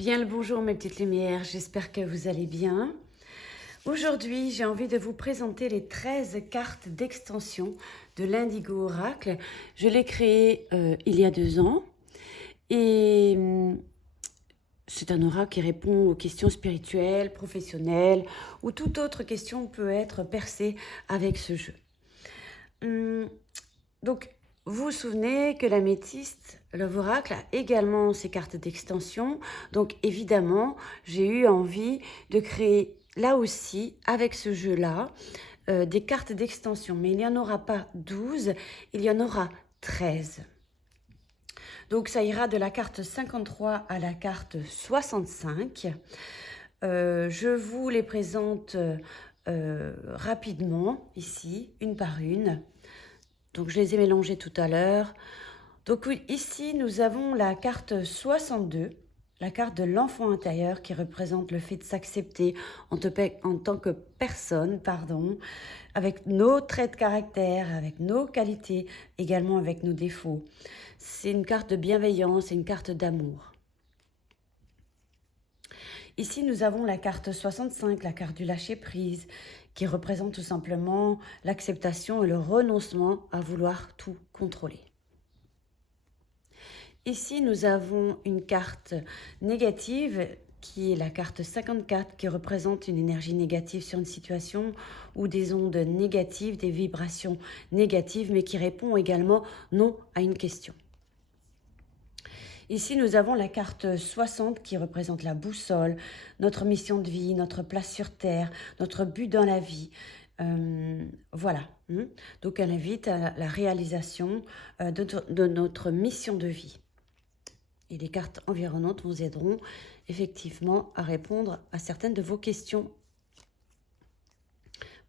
Bien le bonjour mes petites lumières, j'espère que vous allez bien. Aujourd'hui, j'ai envie de vous présenter les 13 cartes d'extension de l'Indigo Oracle. Je l'ai créé il y a 2 ans et c'est un oracle qui répond aux questions spirituelles, professionnelles ou toute autre question peut être percée avec ce jeu. Donc, vous vous souvenez que l'améthyste, Love Oracle, a également ses cartes d'extension. Donc, évidemment, j'ai eu envie de créer là aussi, avec ce jeu-là, des cartes d'extension. Mais il n'y en aura pas 12, il y en aura 13. Donc, ça ira de la carte 53 à la carte 65. Je vous les présente rapidement, ici, une par une. Donc, je les ai mélangés tout à l'heure. Donc, ici, nous avons la carte 62, la carte de l'enfant intérieur qui représente le fait de s'accepter en tant que personne, avec nos traits de caractère, avec nos qualités, également avec nos défauts. C'est une carte de bienveillance et une carte d'amour. Ici, nous avons la carte 65, la carte du lâcher-prise, qui représente tout simplement l'acceptation et le renoncement à vouloir tout contrôler. Ici, nous avons une carte négative qui est la carte 54 qui représente une énergie négative sur une situation ou des ondes négatives, des vibrations négatives, mais qui répond également non à une question. Ici, nous avons la carte 60 qui représente la boussole, notre mission de vie, notre place sur Terre, notre but dans la vie. Voilà. Donc, elle invite à la réalisation de notre mission de vie. Et les cartes environnantes vous aideront effectivement à répondre à certaines de vos questions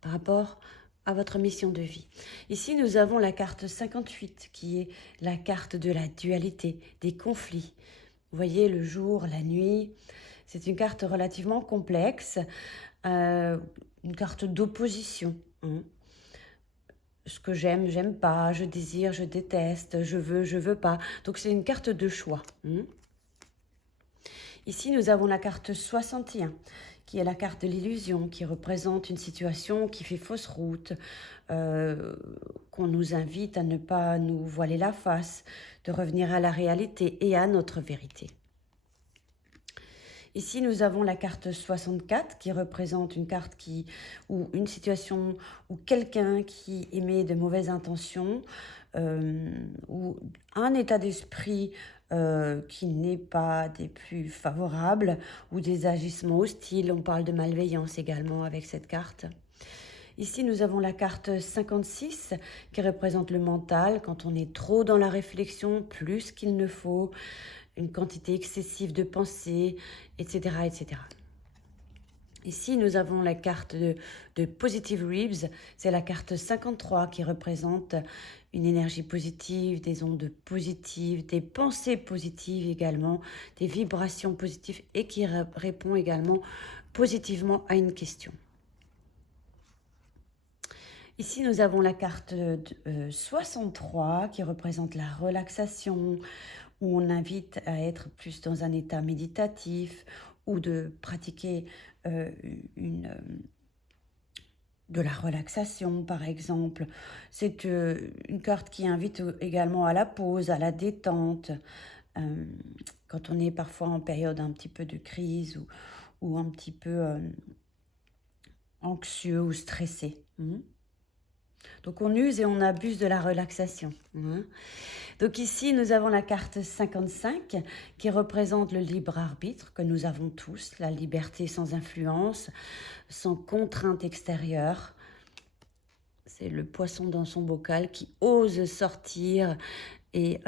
par rapport à votre mission de vie. Ici, nous avons la carte 58 qui est la carte de la dualité, des conflits. Vous voyez, le jour, la nuit, c'est une carte relativement complexe, une carte d'opposition. Ce que j'aime, j'aime pas, je désire, je déteste, je veux pas. Donc c'est une carte de choix. Ici, nous avons la carte 61, qui est la carte de l'illusion, qui représente une situation qui fait fausse route, qu'on nous invite à ne pas nous voiler la face, de revenir à la réalité et à notre vérité. Ici, nous avons la carte 64 qui représente une carte ou une situation ou quelqu'un qui émet de mauvaises intentions ou un état d'esprit qui n'est pas des plus favorables ou des agissements hostiles. On parle de malveillance également avec cette carte. Ici, nous avons la carte 56 qui représente le mental quand on est trop dans la réflexion, plus qu'il ne faut, une quantité excessive de pensée, etc. etc. Ici, nous avons la carte de Positive Vibes, c'est la carte 53 qui représente une énergie positive, des ondes positives, des pensées positives également, des vibrations positives et qui répond également positivement à une question. Ici, nous avons la carte 63 qui représente la relaxation, où on invite à être plus dans un état méditatif ou de pratiquer de la relaxation, par exemple. C'est une carte qui invite également à la pause, à la détente, quand on est parfois en période un petit peu de crise ou un petit peu anxieux ou stressé. Donc on use et on abuse de la relaxation. Donc ici, nous avons la carte 55 qui représente le libre arbitre que nous avons tous, la liberté sans influence, sans contrainte extérieure. C'est le poisson dans son bocal qui ose sortir et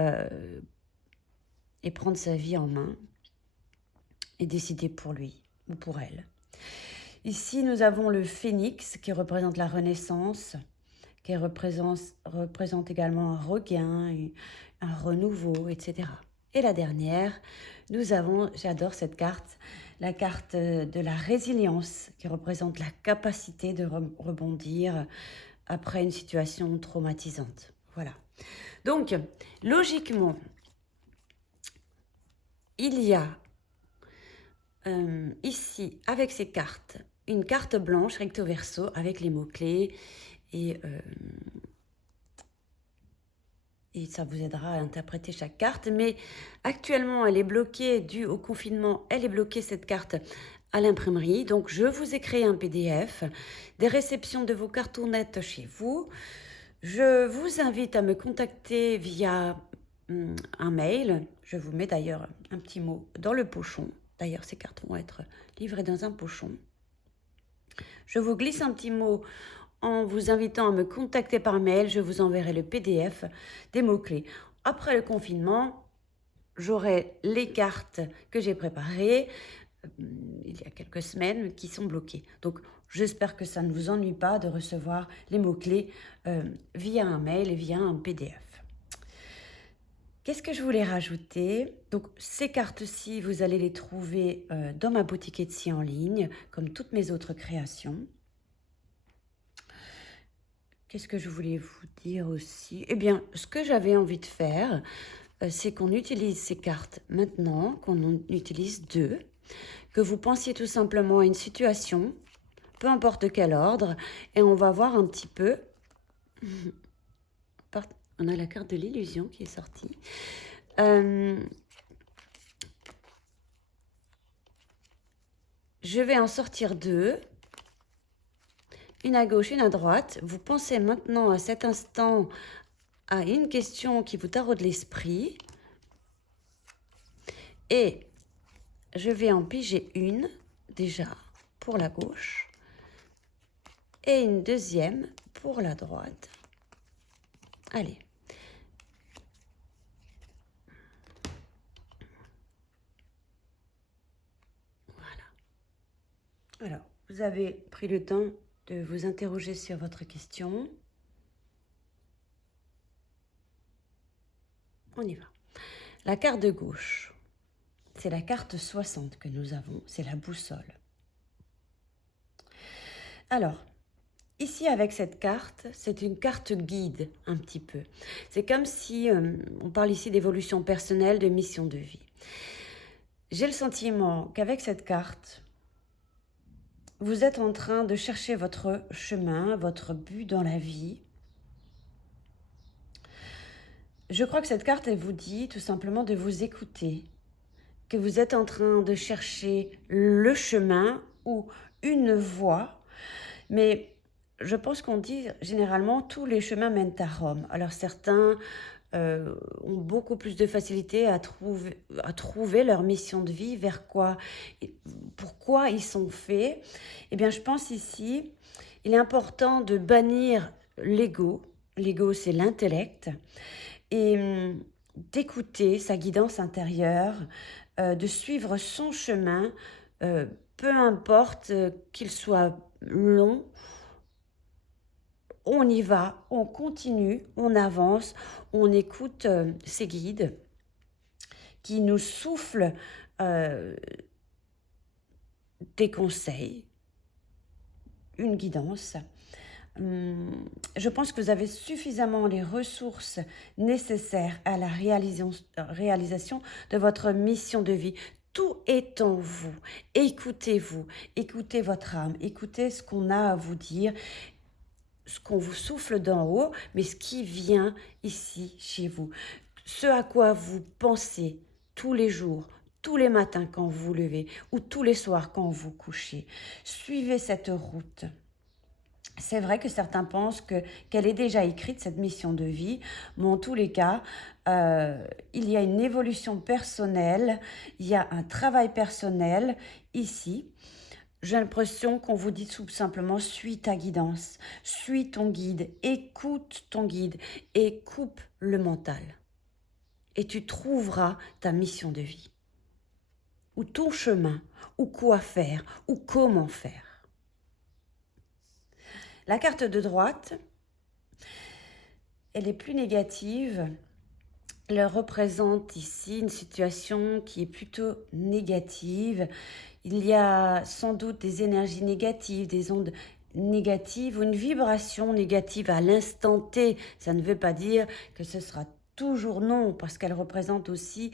prendre sa vie en main et décider pour lui ou pour elle. Ici, nous avons le phénix qui représente la renaissance, qui représente également un regain, un renouveau, etc. Et la dernière, nous avons, j'adore cette carte, la carte de la résilience, qui représente la capacité de rebondir après une situation traumatisante. Voilà. Donc, logiquement, il y a ici, avec ces cartes, une carte blanche recto verso avec les mots-clés et ça vous aidera à interpréter chaque carte. Mais actuellement, elle est bloquée dû au confinement. Elle est bloquée, cette carte, à l'imprimerie. Donc, je vous ai créé un PDF des réceptions de vos cartonnettes chez vous. Je vous invite à me contacter via un mail. Je vous mets d'ailleurs un petit mot dans le pochon. D'ailleurs, ces cartes vont être livrées dans un pochon. Je vous glisse un petit mot en vous invitant à me contacter par mail. Je vous enverrai le PDF des mots-clés. Après le confinement, j'aurai les cartes que j'ai préparées il y a quelques semaines qui sont bloquées. Donc, j'espère que ça ne vous ennuie pas de recevoir les mots-clés via un mail et via un PDF. Qu'est-ce que je voulais rajouter? Donc, ces cartes-ci, vous allez les trouver dans ma boutique Etsy en ligne, comme toutes mes autres créations. Qu'est-ce que je voulais vous dire aussi? Eh bien, ce que j'avais envie de faire, c'est qu'on utilise ces cartes maintenant, qu'on en utilise deux, que vous pensiez tout simplement à une situation, peu importe de quel ordre, et on va voir un petit peu. On a la carte de l'illusion qui est sortie. Je vais en sortir deux. Une à gauche, une à droite. Vous pensez maintenant à cet instant à une question qui vous taraude l'esprit. Et je vais en piger une, déjà, pour la gauche. Et une deuxième pour la droite. Allez. Voilà. Alors, vous avez pris le temps de vous interroger sur votre question. On y va. La carte de gauche, c'est la carte 60 que nous avons, c'est la boussole. Alors, ici avec cette carte, c'est une carte guide un petit peu. C'est comme si on parle ici d'évolution personnelle, de mission de vie. J'ai le sentiment qu'avec cette carte, vous êtes en train de chercher votre chemin, votre but dans la vie. Je crois que cette carte, elle vous dit tout simplement de vous écouter, que vous êtes en train de chercher le chemin ou une voie, mais je pense qu'on dit généralement tous les chemins mènent à Rome. Alors certains ont beaucoup plus de facilité à trouver leur mission de vie, vers quoi, pourquoi ils sont faits. Eh bien, je pense ici, il est important de bannir l'ego. L'ego, c'est l'intellect. Et d'écouter sa guidance intérieure, de suivre son chemin, peu importe qu'il soit long. On y va, on continue, on avance, on écoute ces guides qui nous soufflent des conseils, une guidance. Je pense que vous avez suffisamment les ressources nécessaires à la réalisation de votre mission de vie. Tout est en vous. Écoutez-vous, écoutez votre âme, écoutez ce qu'on a à vous dire, ce qu'on vous souffle d'en haut, mais ce qui vient ici chez vous. Ce à quoi vous pensez tous les jours, tous les matins quand vous vous levez ou tous les soirs quand vous couchez. Suivez cette route. C'est vrai que certains pensent qu'elle est déjà écrite, cette mission de vie, mais en tous les cas, il y a une évolution personnelle, il y a un travail personnel ici. J'ai l'impression qu'on vous dit tout simplement, suis ta guidance, suis ton guide, écoute ton guide et coupe le mental. Et tu trouveras ta mission de vie, ou ton chemin, ou quoi faire, ou comment faire. La carte de droite, elle est plus négative. Elle représente ici une situation qui est plutôt négative. Il y a sans doute des énergies négatives, des ondes négatives ou une vibration négative à l'instant T. Ça ne veut pas dire que ce sera toujours non, parce qu'elle représente aussi,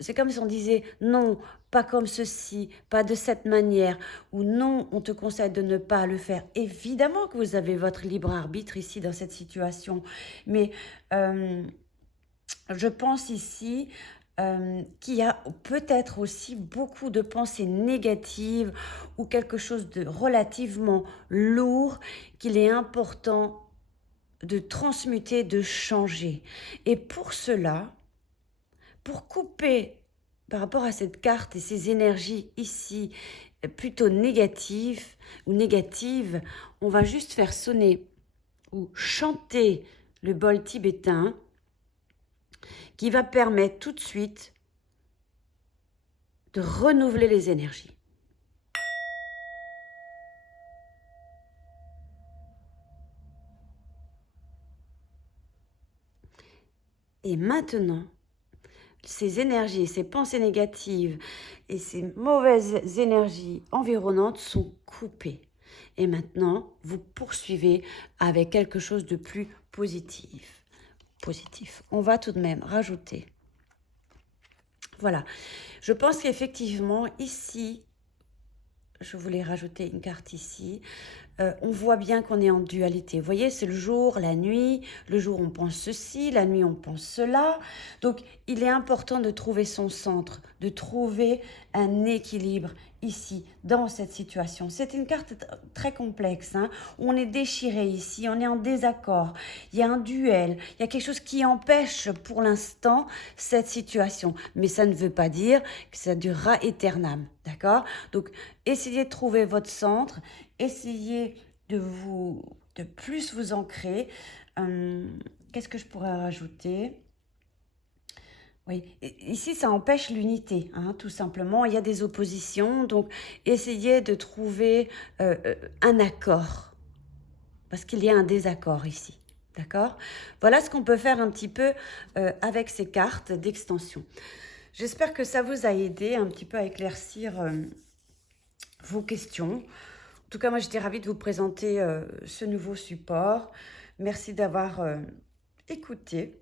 c'est comme si on disait non, pas comme ceci, pas de cette manière, ou non, on te conseille de ne pas le faire. Évidemment que vous avez votre libre arbitre ici dans cette situation, mais je pense ici qu'il y a peut-être aussi beaucoup de pensées négatives ou quelque chose de relativement lourd qu'il est important de transmuter, de changer. Et pour cela, pour couper par rapport à cette carte et ces énergies ici plutôt négatives ou négatives, on va juste faire sonner ou chanter le bol tibétain qui va permettre tout de suite de renouveler les énergies. Et maintenant, ces énergies, ces pensées négatives et ces mauvaises énergies environnantes sont coupées. Et maintenant, vous poursuivez avec quelque chose de plus positif. On va tout de même rajouter. Voilà. Je pense qu'effectivement, ici, je voulais rajouter une carte ici. On voit bien qu'on est en dualité. Vous voyez, c'est le jour, la nuit. Le jour, on pense ceci. La nuit, on pense cela. Donc, il est important de trouver son centre, de trouver un équilibre ici, dans cette situation. C'est une carte très complexe. Hein. On est déchiré ici, on est en désaccord. Il y a un duel. Il y a quelque chose qui empêche pour l'instant cette situation. Mais ça ne veut pas dire que ça durera éternellement. D'accord? Donc, essayez de trouver votre centre. Essayez de plus vous ancrer. Qu'est-ce que je pourrais rajouter? Oui, ici ça empêche l'unité, hein, tout simplement. Il y a des oppositions, donc essayez de trouver un accord, parce qu'il y a un désaccord ici. D'accord? Voilà ce qu'on peut faire un petit peu avec ces cartes d'extension. J'espère que ça vous a aidé un petit peu à éclaircir vos questions. En tout cas, moi, j'étais ravie de vous présenter ce nouveau support. Merci d'avoir écouté.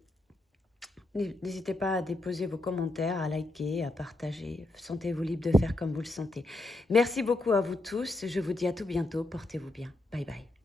N'hésitez pas à déposer vos commentaires, à liker, à partager. Sentez-vous libre de faire comme vous le sentez. Merci beaucoup à vous tous. Je vous dis à tout bientôt. Portez-vous bien. Bye bye.